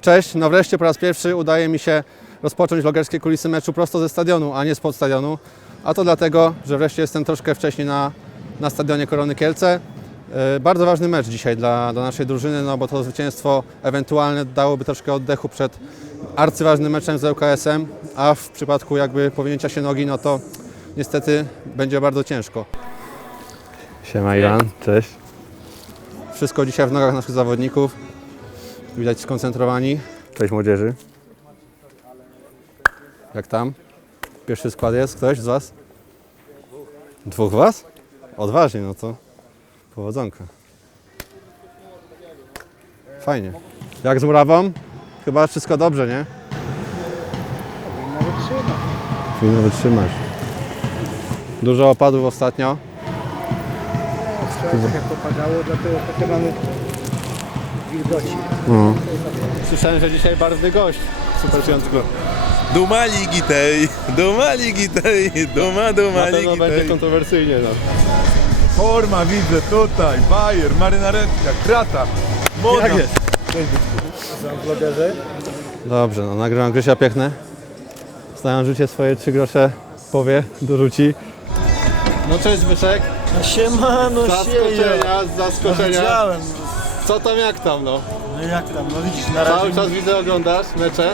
Cześć, no wreszcie po raz pierwszy udaje mi się rozpocząć vlogerskie kulisy meczu prosto ze stadionu, a nie spod stadionu. A to dlatego, że wreszcie jestem troszkę wcześniej na, na stadionie Korony Kielce. E, Bardzo ważny mecz dzisiaj dla, dla naszej drużyny, no bo to zwycięstwo ewentualne dałoby troszkę oddechu przed arcyważnym meczem z ŁKS-em, a w przypadku jakby powinięcia się nogi, no to niestety będzie bardzo ciężko. Siema Iwan, cześć. Wszystko dzisiaj w nogach naszych zawodników. Widać skoncentrowani. Cześć młodzieży. Jak tam? Pierwszy skład jest ktoś z Was? Dwóch Was? Odważnie, no to powodzonka. Fajnie. Jak z murawą? Chyba wszystko dobrze, nie? Powinno wytrzymać. Dużo opadów ostatnio. Wczoraj jak popadało, dlatego takie mamy wilgoci. Słyszałem, że dzisiaj bardzo gość. Super Piątku. Duma ligi tej, duma ligi tej, duma, duma Na pewno ligi będzie tej. kontrowersyjnie. No. Forma widzę tutaj, bajer, marynaretka, krata, moda. Jak jest? Są vlogerzy. Dobrze, no nagrywam Grzesia Piechne. Stają życie swoje trzy grosze powie, dorzuci. No cześć Zbyszek. No siemano, Z zaskoczenia, z zaskoczenia. Widziałem. Co tam, jak tam no? No jak tam, no widzisz, na Cały razie czas widzę, oglądasz mecze.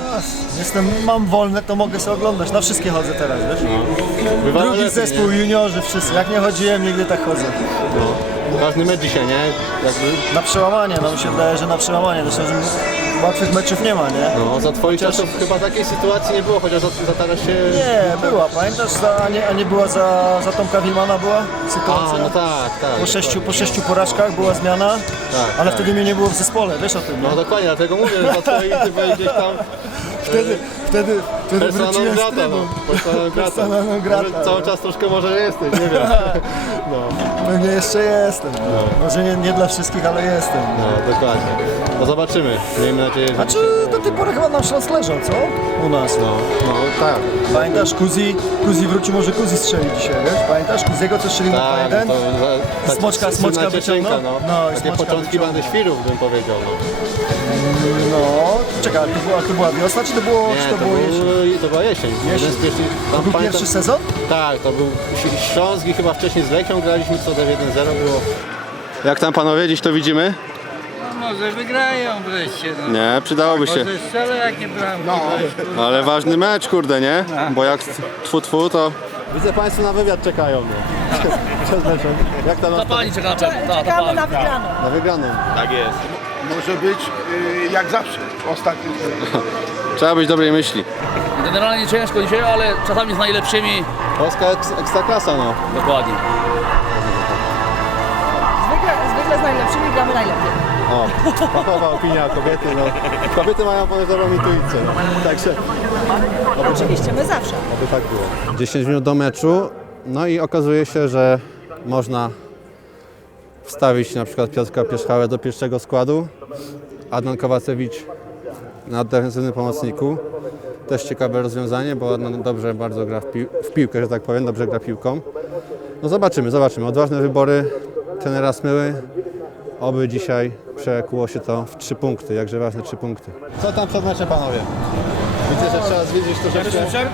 jestem, mam wolne, to mogę sobie oglądać. Na wszystkie chodzę teraz, wiesz? Bywało Drugi lepiej, zespół, juniorzy, wszyscy. Jak nie chodziłem, nigdy tak chodzę. nie? Ważny mecz dzisiaj, nie? Jakby, Na przełamanie, no mi się wydaje, że na przełamanie. Zresztą, że łatwych meczów nie ma, nie? no, za twoich czasów chyba takiej sytuacji nie było, chociaż zatarasz się... Nie, była, pamiętasz, za, a, nie, a nie była za, za Tomka Wilmana była A, sytuacja? no tak, tak. Po sześciu, po sześciu porażkach była zmiana, Tak, ale tak. wtedy mnie nie było w zespole, wiesz o tym, No no? dokładnie, dlatego mówię, że za twoich ty gdzieś tam Wtedy, wtedy, wtedy persona non wróciłem z no. Persona non grata. Persona non grata, Może cały no. czas troszkę może nie jesteś, nie wiem. Pewnie jeszcze jestem. No. Może nie, nie dla wszystkich, ale jestem. No, dokładnie. No zobaczymy. Miejmy nadzieję, że... A czy do tej pory chyba nasz szans leżał, co? U nas. No, no tak. Pamiętasz, Kuzi, Kuzi wrócił, może Kuzi strzeli dzisiaj, wiesz? Pamiętasz, Kuziego co strzelił na Tak, 2-1? to za, ta Smoczka- słynna smoczka cieszynka, wyciągnął? no. No, i Takie smoczka początki wyciągnął. bandy świrów, bym powiedział. No. No, czekaj, ale to była, to była wiosna, czy to było, czy Nie, to to, było jesień? był, to była jesień. Jeden z pierwszych, To był pamiętam- pierwszy sezon? Tak, to był Ś- Śląsk i chyba wcześniej z Lechią graliśmy, co do 1-0 było. Jak tam panowie, dziś to widzimy? Może wygrają wreszcie. No. Nie, przydałoby się. Może strzelę jakie bramki. No. Ale ważny mecz, kurde, nie? Bo jak tfu tfu, to... Widzę Państwo na wywiad czekają, nie? Przed meczem. Jak tam na, Pani czeka na czemu. Czekamy na wygraną. na wygraną? Może być y, jak zawsze, ostatni. Trzeba być dobrej myśli. Generalnie ciężko dzisiaj, ale czasami z najlepszymi. Polska eks, ekstraklasa, no. Dokładnie. Zwykle, zwykle z najlepszymi gramy najlepiej. O, fachowa opinia kobiety, no. Kobiety mają podejrzewam intuicję, także Oczywiście, my zawsze. oby tak było. 10 minut do meczu, no i okazuje się, że można wstawić na przykład Piotrka Pierzchałę do pierwszego składu, Adnan Kowacewicz na defensywnym pomocniku. Też ciekawe rozwiązanie, bo Adnan dobrze bardzo gra w, pił- w piłkę, że tak powiem, dobrze gra piłką. No zobaczymy, zobaczymy. Odważne wybory trenera Smyły. Oby dzisiaj przekuło się to w trzy punkty, jakże ważne trzy punkty. Co tam przed meczem panowie? Widzę, że trzeba zwiedzić troszeczkę.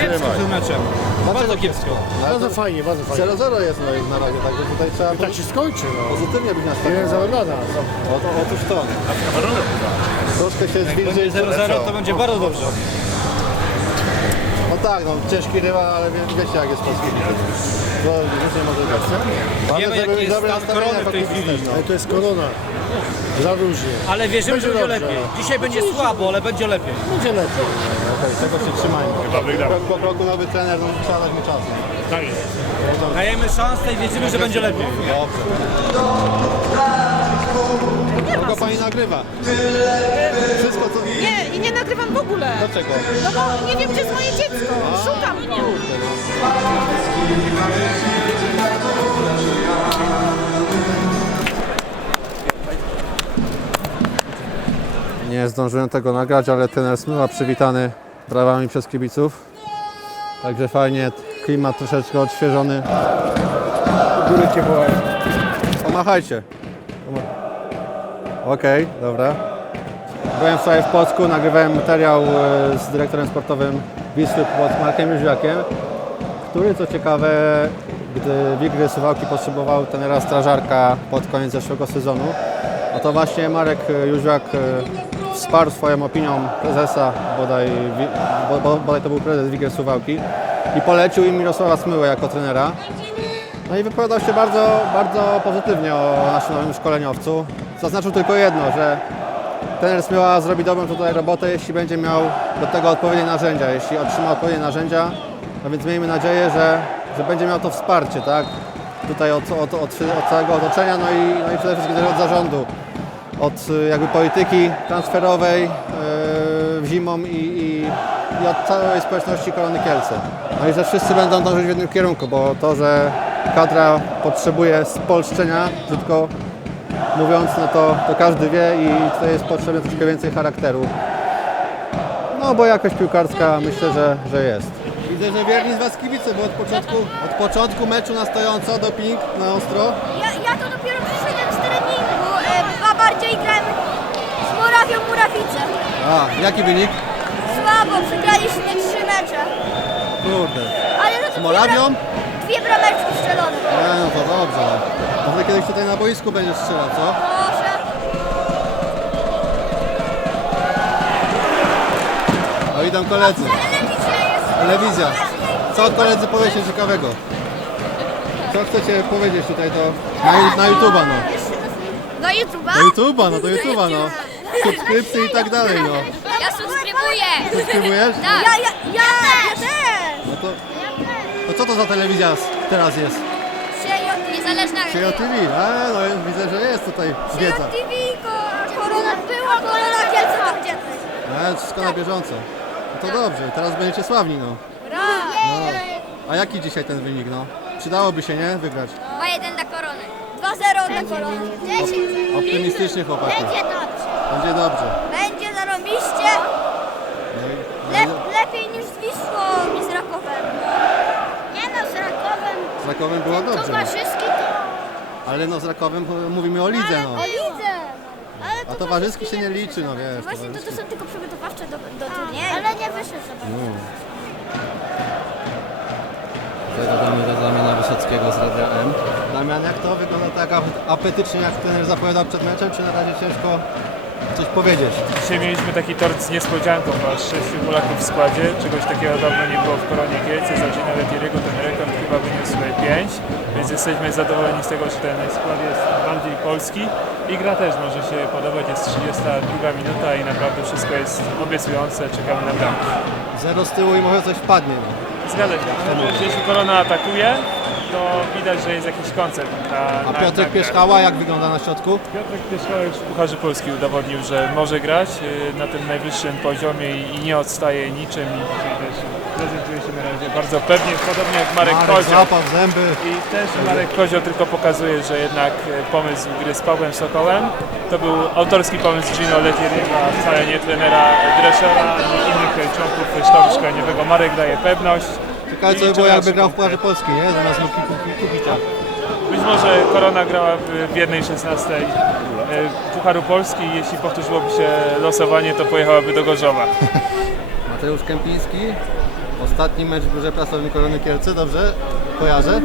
Kiepsko przed meczem. Bardzo kiepsko. Bardzo fajnie, bardzo fajnie. 0-0 jest no, na razie, także tutaj trzeba Tak się skończy, no. pozytywnie być Nie nastawiony. zaogląda. Oto, otóż to. Troszkę się. Będzie 0-0 to będzie bardzo dobrze. No tak, no ciężki rywal, ale wie, wiecie jak jest polski. To różnie może grać. Ważne, Wiemy, jaki jest stan korony w tej chwili. no. Ale to jest korona. Za różnie. Ale wierzymy, że będzie dobrze. lepiej. Dzisiaj będzie słabo, ale będzie lepiej. Będzie lepiej. Okej, tego się trzymajmy. Krok po kroku nowy trener, no trzeba dać mu czas. Tak jest. Dajemy szansę i wierzymy, że będzie lepiej. Kogo pani nagrywa? Wszystko co... Nie, i nie nagrywam w ogóle. Dlaczego? No bo nie wiem, gdzie jest moje dziecko. Szukam mnie. Nie zdążyłem tego nagrać, ale trener Smyła przywitany brawami przez kibiców. Także fajnie, klimat troszeczkę odświeżony. Góry cię wołają. Pomachajcie. Okej, dobra. Byłem wczoraj w Płocku, nagrywałem materiał e, z dyrektorem sportowym Wisły pod Markiem Jóźwiakiem, który co ciekawe, gdy Wigry Suwałki potrzebował tenera strażarka pod koniec zeszłego sezonu, no to właśnie Marek Jóźwiak e, wsparł swoją opinią prezesa, bodaj, bo, bo, bodaj to był prezes Wigry Suwałki i polecił im Mirosława Smyłę jako trenera. No i wypowiadał się bardzo, bardzo pozytywnie o naszym nowym szkoleniowcu. Zaznaczył tylko jedno, że trener Smyła zrobi dobrą tutaj robotę, jeśli będzie miał do tego odpowiednie narzędzia, jeśli otrzyma odpowiednie narzędzia, no więc miejmy nadzieję, że, że będzie miał to wsparcie, tak? Tutaj od, od, od, od całego otoczenia, no i, no i przede wszystkim od zarządu, od y, jakby polityki transferowej yy, zimą i, i, i od całej społeczności Korony Kielce. No i że wszyscy będą dążyć w jednym kierunku, bo to, że kadra potrzebuje spolszczenia, brzydko mówiąc, no to, to każdy wie i tutaj jest potrzebne troszkę więcej charakteru. No bo jakość piłkarska myślę, że, że jest. Widzę, że wierni z Was kibice, bo od początku, od początku meczu na stojąco, doping na ostro. Ja, ja to dopiero przyszedłem bardziej grałem z Morawią Murawice. A, jaki wynik? Słabo, przegraliśmy trzy mecze. Kurde. Ale no to Z dwie Morawią? Dwie brameczki strzelone. No to dobrze. Może kiedyś tutaj na boisku będziesz strzelał, co? Może. O, idą koledzy. Telewizja jest. Telewizja. Co koledzy powiecie ciekawego? Co chcecie powiedzieć tutaj do, na, na YouTube'a, no? Do YouTube'a? Do YouTube'a, no do YouTube'a, no. Subskrypcje i tak dalej, no. Ja subskrybuję. Subskrybujesz? Tak. Ja, ja, ja, ja też. No to, to co to za telewizja teraz jest? Niezależna. Siejo TV, a no widzę, że jest tutaj wiedza. TV, ko- korona była, korona Kielce to gdzie? A, wszystko na bieżąco. No to dobrze, teraz będziecie sławni, no. No. A jaki dzisiaj ten wynik, no? Przydałoby się, nie? Wygrać. 2-1 dla. 2-0 dla korony. 10. Optymistycznie, chłopaki. Będzie dobrze. Będzie dobrze. Będzie zarobiście. No i, Lep, lepiej niż z Wisłą i z Rakowem. Nie no, z Rakowem. z Rakowem było dobrze. no. Towarzyski to... Ale no z Rakowem mówimy o lidze, no. Ale A towarzyski się nie liczy, no wiesz. Właśnie to, to towarzyski. są tylko przygotowawcze do, do turnieju. Ale nie wyszły sobie. Tutaj dodamy do Damiana Wysockiego z Radia M. Damian, jak to wygląda tak ap- apetycznie, jak trener zapowiadał przed meczem, czy na razie ciężko coś powiedzieć? Dzisiaj mieliśmy taki tort z niespodzianką, bo aż sześciu Polaków w składzie. Czegoś takiego dawno nie było w Koronie Kielce. Z Ardzina Letieriego ten rekord chyba wyniósł 5, więc jesteśmy zadowoleni z tego, że ten skład jest bardziej polski. I gra też może się podobać, jest 32 minuta i naprawdę wszystko jest obiecujące, czekamy na bramkę. Zero z tyłu i może coś wpadnie. Zgadza się, jeśli Korona atakuje, to widać, że jest jakiś koncept na, A na, Piotrek na grę. Pieszkała, jak wygląda na środku? Piotrek Pieszkała już w Pucharze Polski udowodnił, że może grać y, na tym najwyższym poziomie i i nie odstaje niczym i dzisiaj też prezentuje się na razie bardzo pewnie, podobnie jak Marek, Kozioł. złapał w zęby. I też Marek Kozioł tylko pokazuje, że jednak y, pomysł gry z Pawłem Sokołem to był autorski pomysł Gino Letieriego, a wcale nie trenera Dreschera ani innych y, członków sztabu szkoleniowego. Marek daje pewność. Ciekawe co by było, jakby grał w. Pucharze Polski, nie? Zamiast Luki Kuki- Kukicia. Być może Korona grała w, w jednej 16 e, Pucharu Polski i jeśli powtórzyłoby się losowanie, to pojechałaby do Gorzowa. Mateusz Kępiński. Ostatni mecz w Górze Prasowym Korony Kielce, dobrze? Kojarzę?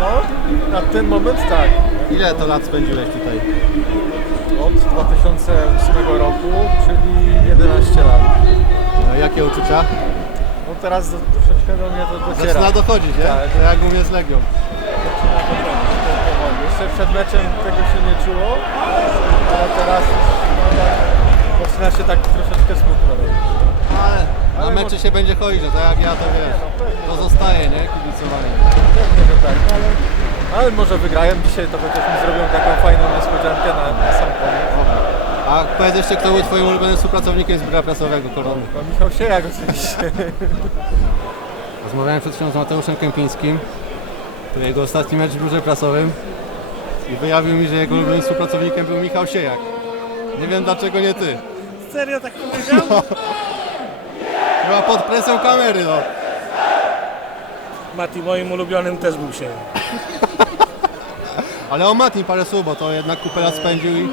No, na ten moment tak. Ile to lat spędziłeś tutaj? Od 2008 roku, czyli 11 lat. No, jakie uczucia? No teraz do, troszeczkę do mnie to dociera. Zaczyna dochodzić, nie? Tak. To jak mówię z Legią. Zaczyna dochodzić to powoli. Jeszcze przed meczem tego się nie czuło, ale teraz no, tak, zaczyna się tak troszeczkę smutno robić. Ale na Ale mecze się będzie chodzić, no tak jak ja to wiesz. To zostaje, nie? Kibicowanie. Pewnie, że tak, no, ale, ale może wygrają dzisiaj, to chociaż mi zrobią taką fajną niespodziankę na, na sam koniec. A powiedz jeszcze, kto był twoim ulubionym współpracownikiem z Biura Prasowego Korony? Michał Siejak oczywiście. Rozmawiałem przed chwilą z Mateuszem Kępińskim. To jego ostatni mecz w biurze prasowym. I wyjawił mi, że jego ulubionym współpracownikiem był Michał Siejak. Nie wiem dlaczego nie ty. Serio tak powiedział? Chyba pod presją kamery, no. Mati, moim ulubionym też był się. Ale o Matni parę słów, bo to jednak kupę lat spędził i...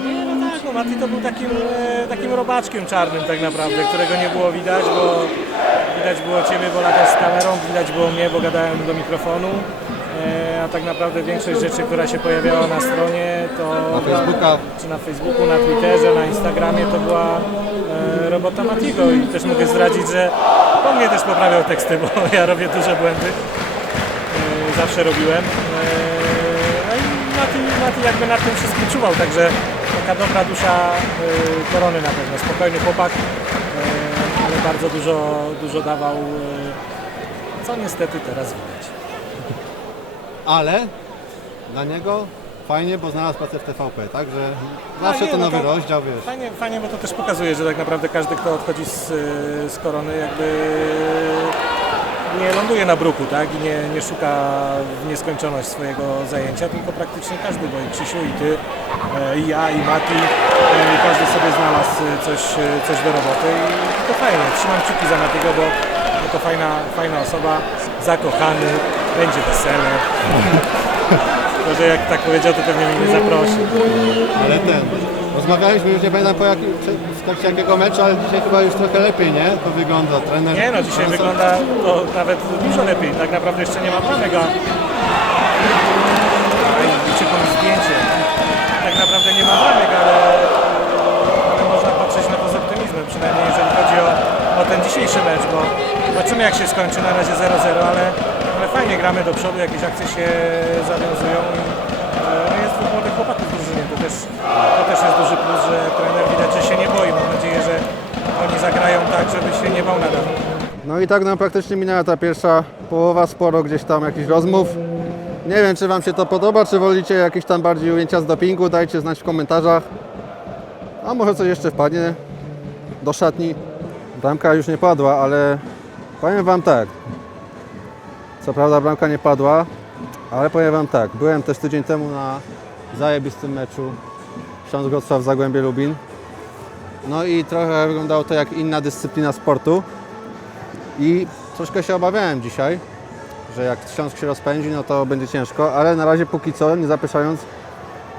no Mati to był takim, e, takim robaczkiem czarnym tak naprawdę, którego nie było widać, bo widać było Ciebie, bo latasz z kamerą, widać było mnie, bo gadałem do mikrofonu. E, a tak naprawdę większość rzeczy, która się pojawiała na stronie, to Na Facebooka. czy na Facebooku, na Twitterze, na Instagramie to była e, robota Matiego i też mogę zdradzić, że on mnie też poprawiał teksty, bo ja robię duże błędy. E, zawsze robiłem. E, no i Mati, jakby tym wszystkim czuwał, także taka dobra dusza e, korony na pewno. Spokojny chłopak, ale bardzo dużo, dużo dawał, co niestety teraz widać. Ale dla niego fajnie, bo znalazł pracę w TVP, tak? Że zawsze nie, to no nowy to- rozdział, wiesz. Fajnie, fajnie, bo to też pokazuje, że tak naprawdę każdy, kto odchodzi z, z korony, jakby nie ląduje na bruku, tak? I nie, nie szuka w nieskończoność swojego zajęcia, tylko praktycznie każdy, bo i Krzysiu, i ty, e, i ja, i Mati, e, i każdy sobie znalazł coś, coś do roboty i to fajnie. Trzymam kciuki za Matiego, bo bo to fajna, fajna osoba, zakochany, będzie wesele. To, że jak tak powiedział, to pewnie mnie nie zaprosi. Ale ten, rozmawialiśmy już nie pamiętam po jakim, w trakcie jakiego meczu, ale dzisiaj chyba już trochę lepiej, nie? To wygląda, trener... Nie no, dzisiaj wygląda to nawet dużo lepiej. Tak naprawdę jeszcze nie ma a Aj, uciekło mi zdjęcie. Tak naprawdę nie ma bramek, ale, ale można patrzeć na to z optymizmem, przynajmniej jeżeli chodzi o, o ten dzisiejszy mecz, bo zobaczymy jak się skończy, na razie 0-0, ale, ale fajnie gramy do przodu, jakieś akcje się zawiązują i e, jest dwóch młodych chłopaków w drużynie. To też, to też jest duży plus, że trener widać, że się nie boi. Mam nadzieję, że oni zagrają tak, żeby się nie bał nadal. No i tak nam praktycznie minęła ta pierwsza połowa, sporo gdzieś tam jakichś rozmów. Nie wiem, czy Wam się to podoba, czy wolicie jakieś tam bardziej ujęcia z dopingu, dajcie znać w komentarzach. A może coś jeszcze wpadnie do szatni. Bramka już nie padła, ale powiem Wam tak. Co prawda bramka nie padła, ale powiem Wam tak. Byłem też tydzień temu na zajebistym meczu Śląsk Wrocław Zagłębie Lubin. No i trochę wyglądało to jak inna dyscyplina sportu. I troszkę się obawiałem dzisiaj, że jak Śląsk się rozpędzi, no to będzie ciężko, ale na razie póki co, nie zapeszając,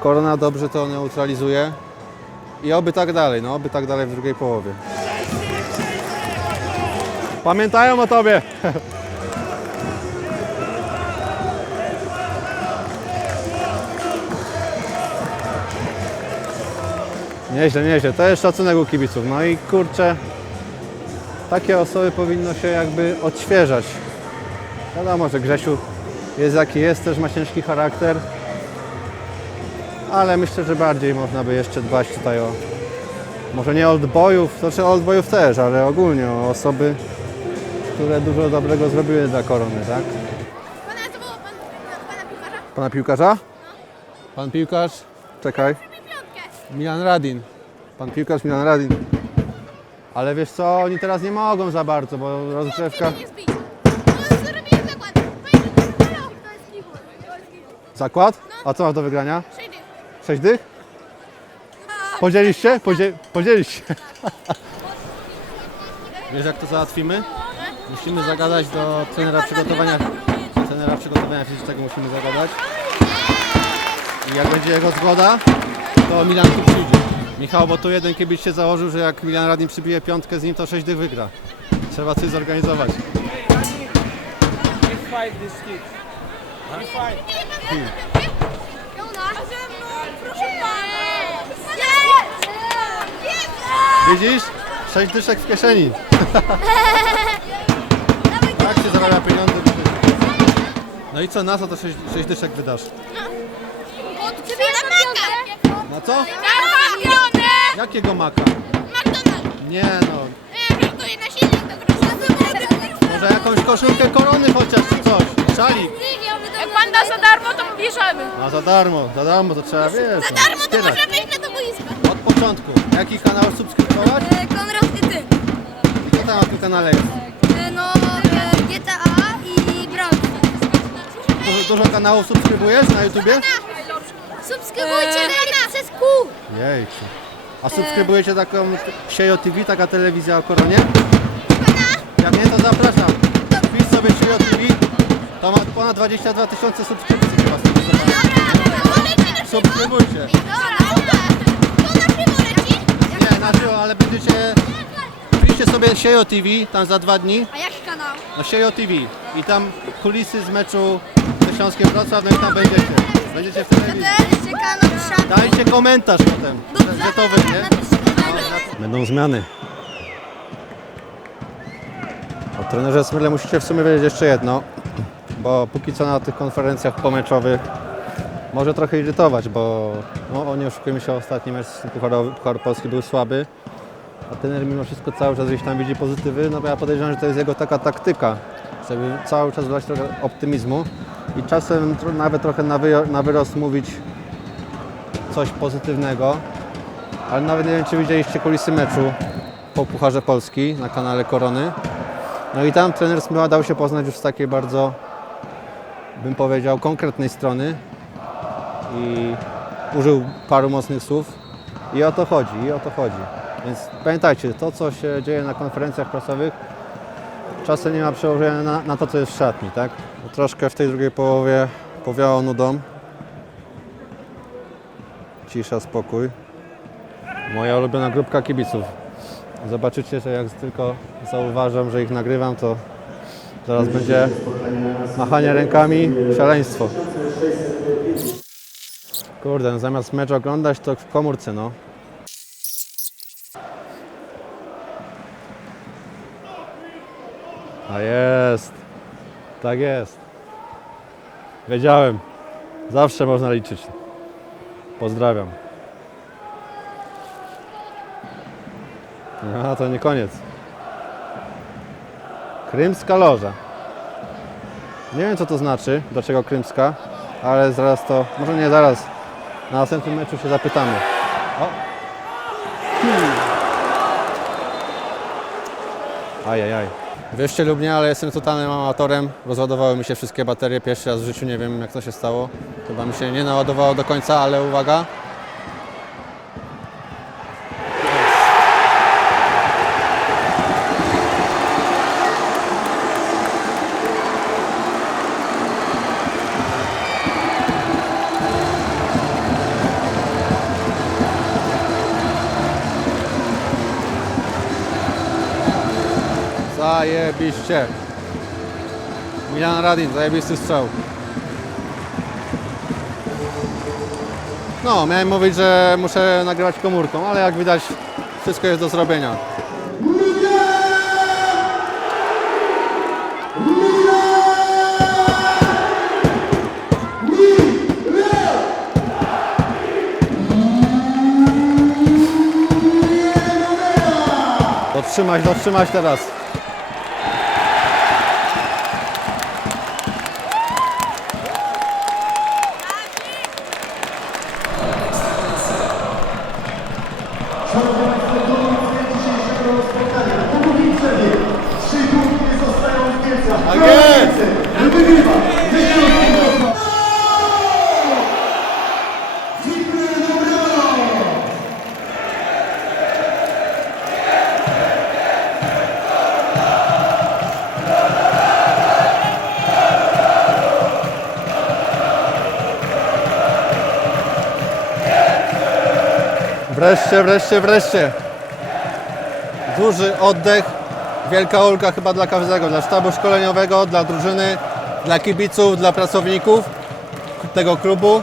korona dobrze to neutralizuje. I oby tak dalej, no oby tak dalej w drugiej połowie. Pamiętają o Tobie! Nieźle, nieźle. To jest szacunek u kibiców. No i kurczę, takie osoby powinno się jakby odświeżać. Wiadomo, że Grzesiu jest jaki jest, też ma ciężki charakter. Ale myślę, że bardziej można by jeszcze dbać tutaj o, może nie old boyów, znaczy old boyów też, ale ogólnie o osoby, które dużo dobrego zrobiły dla korony, tak? Pana, to było pan, pana piłkarza? Pana piłkarza? Pan piłkarz? Czekaj. Milan Radin. Pan piłkarz Milan Radin. Ale wiesz co, oni teraz nie mogą za bardzo, bo rozgrzewka... No, zakład. Zakład? A co masz do wygrania? Sześć dych? Podzieliście? Podzie podzieliście. Wiesz jak to załatwimy? Musimy zagadać do trenera przygotowania trenera przygotowania fizycznego musimy zagadać. I jak będzie jego zgoda, to Milan tu przyjdzie. Michał, bo tu jeden kibic się założył, że jak Milan Radin przybije piątkę z nim, to sześć dych wygra. Trzeba coś zorganizować. Widzisz? Sześć dyszek w kieszeni. Tak się zarabia pieniądze. No i co, na co to sześć, sześć dyszek wydasz? Na co? Piątkę. Jakiego maka? McDonald's. Nie no, Żartuję na silnik do grosza. może jakąś koszulkę korony chociaż czy coś. Szalik. Jak pan da za darmo, to bierzemy. A za darmo, za darmo to trzeba wiesz. Za no, darmo to można wejść na to boisko. Od początku. Jaki kanał subskrybować? Konrad i ty. I co tam na tym kanale jest? No, GTA i Brawl. Dużo, dużo kanałów subskrybujesz na YouTubie? Subskrybujcie kanał przez kół. Jejku. A subskrybujecie taką Siejo TV, taka telewizja o koronie? Jak nie, to zapraszam. Wpisz sobie Siejo TV. To ma ponad 22 tysiące subskrypcji chyba z tego co pamiętam. Subskrybujcie. To na przywód ale będziecie... Wpiszcie sobie Siejo TV, tam za dwa dni, A jaki kanał? no Siejo TV i tam kulisy z meczu ze Śląskiem Wrocław, no i tam będziecie. Będziecie w telewizji. Kanał. Dajcie komentarz potem, gazetowy, nie? Będą zmiany. O trenerze Smyle musicie w sumie wiedzieć jeszcze jedno, bo póki co na tych konferencjach pomeczowych może trochę irytować, bo no, nie oszukujmy się, ostatni mecz Pucharowy, Puchar Polski był słaby, a trener mimo wszystko cały czas gdzieś tam widzi pozytywy, no bo ja podejrzewam, że to jest jego taka taktyka, żeby cały czas dać trochę optymizmu i czasem nawet trochę na, na wyrost mówić coś pozytywnego, ale nawet nie wiem, czy widzieliście kulisy meczu po Pucharze Polski na kanale Korony. No i tam trener Smyła dał się poznać już z takiej bardzo, bym powiedział, konkretnej strony i użył paru mocnych słów. I o to chodzi, i o to chodzi. Więc pamiętajcie, to co się dzieje na konferencjach prasowych czasem nie ma przełożenia na, na to, co jest w szatni, tak? Troszkę w tej drugiej połowie powiało nudą. Cisza, spokój. Moja ulubiona grupka kibiców. Zobaczycie, że jak tylko zauważam, że ich nagrywam, to zaraz będzie machanie rękami, szaleństwo. Kurde, no zamiast mecz oglądać, to w komórce, no. A jest. Tak jest. Wiedziałem. Zawsze można liczyć. Pozdrawiam. A to nie koniec. Krymska loża. Nie wiem co to znaczy, dlaczego krymska, ale zaraz to, może nie zaraz, na następnym meczu się zapytamy. O! Hmm. Ajajaj. Wierzcie lub nie, ale jestem totalnym amatorem. Rozładowały mi się wszystkie baterie. Pierwszy raz w życiu nie wiem jak to się stało. Chyba mi się nie naładowało do końca, ale uwaga. Zajebiście. Milan Radin, zajebisty strzał. No, miałem mówić, że muszę nagrywać komórką, ale jak widać wszystko jest do zrobienia. Dotrzymać, dotrzymać teraz. Wreszcie, wreszcie, wreszcie. Duży oddech, wielka ulga chyba dla każdego, dla sztabu szkoleniowego, dla drużyny, dla kibiców, dla pracowników tego klubu.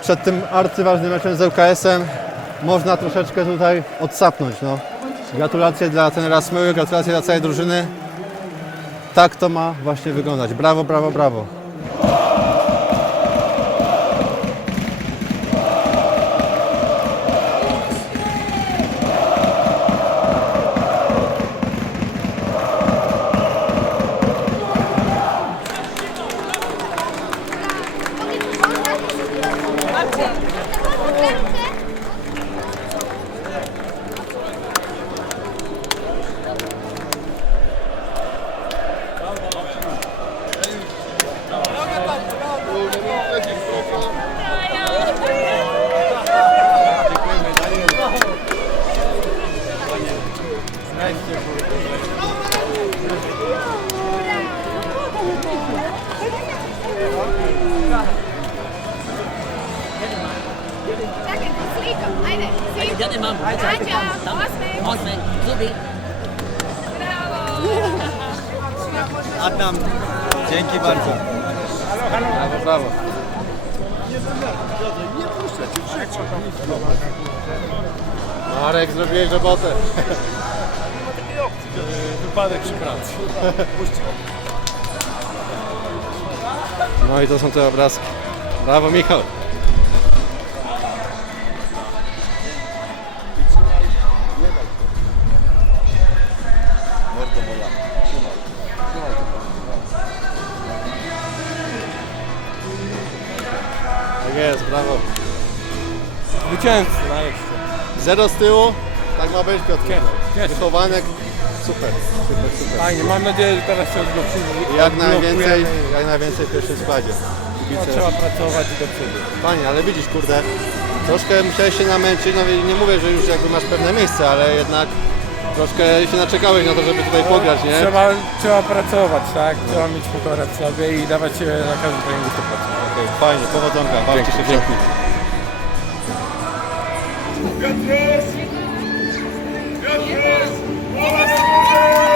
Przed tym arcyważnym meczem z ŁKS-em można troszeczkę tutaj odsapnąć. No. Gratulacje dla tenera Smyły, gratulacje dla całej drużyny. Tak to ma właśnie wyglądać. Brawo, brawo, brawo. Brawo, brawo. Marek, zrobiłeś robotę. Wypadek przy pracy. No i to są te obrazki. Brawo, Michał. Zwycięzcy nareszcie. Zero z tyłu, tak ma być Piotr. Cieszę. Wychowanek, super, super, super. Fajnie, mam nadzieję, że teraz się odblokujemy. Jak najwięcej, jak najwięcej w pierwszym składzie. No, Kibice. trzeba pracować i do przodu. Fajnie, ale widzisz, kurde, troszkę musiałeś się namęczyć, no nie mówię, że już jakby masz pewne miejsce, ale jednak troszkę się naczekałeś na to, żeby tutaj pograć, nie? Trzeba, trzeba pracować, tak? Trzeba mieć pokorę w sobie i dawać się na każdym treningu 100%. Okej, fajnie, powodzonka, bawcie się pięknie. Götürüz! Götürüz! Olmasın!